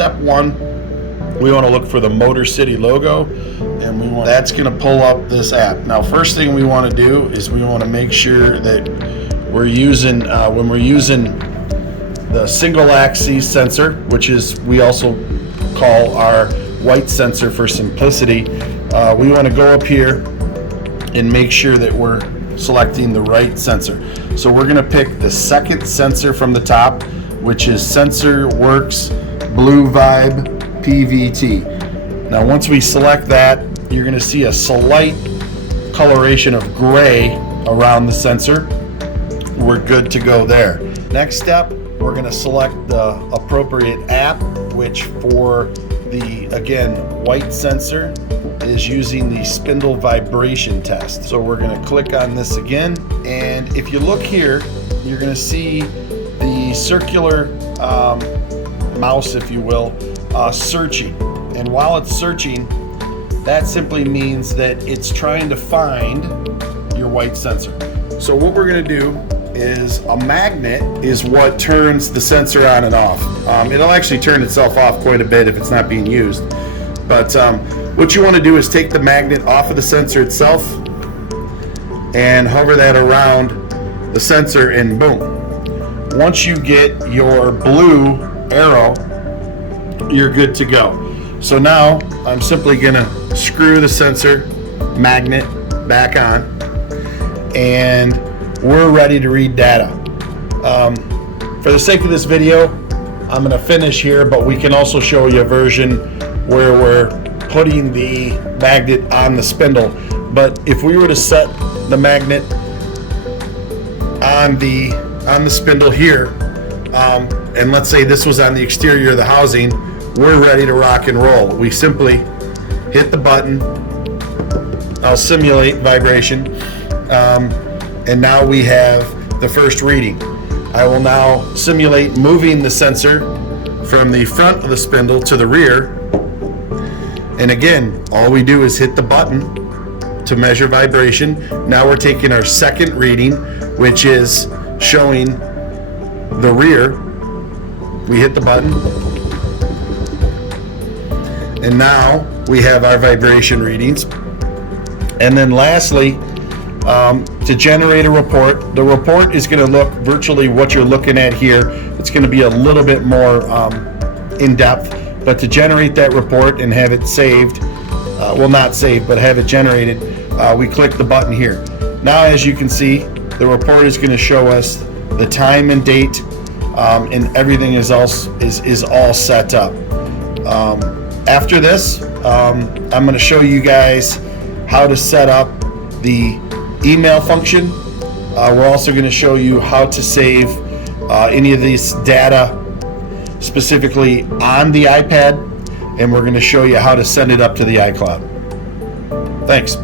step one, we want to look for the Motor City logo, and that's going to pull up this app. Now, first thing we want to do is we want to make sure that we're using, when we're using the single axis sensor, which is we also call our white sensor for simplicity, we want to go up here and make sure that we're selecting the right sensor. So we're going to pick the second sensor from the top, which is SensorWorks Blue Vibe PVT. Now once we select that, you're going to see a slight coloration of gray around the sensor. We're good to go there. Next step, we're going to select the appropriate app, which for the, again, white sensor is using the spindle vibration test. So we're going to click on this again, and if you look here, you're going to see the circular mouse, if you will, searching. And while it's searching, that simply means that it's trying to find your white sensor. So what we're going to do is a magnet is what turns the sensor on and off. It'll actually turn itself off quite a bit if it's not being used. But what you want to do is take the magnet off of the sensor itself and hover that around the sensor, and boom. Once you get your blue arrow, you're good to go. So now I'm simply going to screw the sensor magnet back on, and we're ready to read data. For the sake of this video, I'm going to finish here, but we can also show you a version where we're putting the magnet on the spindle. But if we were to set the magnet on the spindle here, and let's say this was on the exterior of the housing, we're ready to rock and roll. We simply hit the button. I'll simulate vibration, and now we have the first reading. I will now simulate moving the sensor from the front of the spindle to the rear, and again, all we do is hit the button to measure vibration. Now we're taking our second reading, which is showing the rear. We hit the button, and now we have our vibration readings. And then lastly, to generate a report, the report is going to look virtually what you're looking at here. It's going to be a little bit more in depth, but to generate that report and have it saved, well, not saved, but have it generated, we click the button here. Now, as you can see, the report is going to show us the time and date, and everything is all set up. After this, I'm going to show you guys how to set up the email function. We're also going to show you how to save any of these data specifically on the iPad, and we're going to show you how to send it up to the iCloud. Thanks.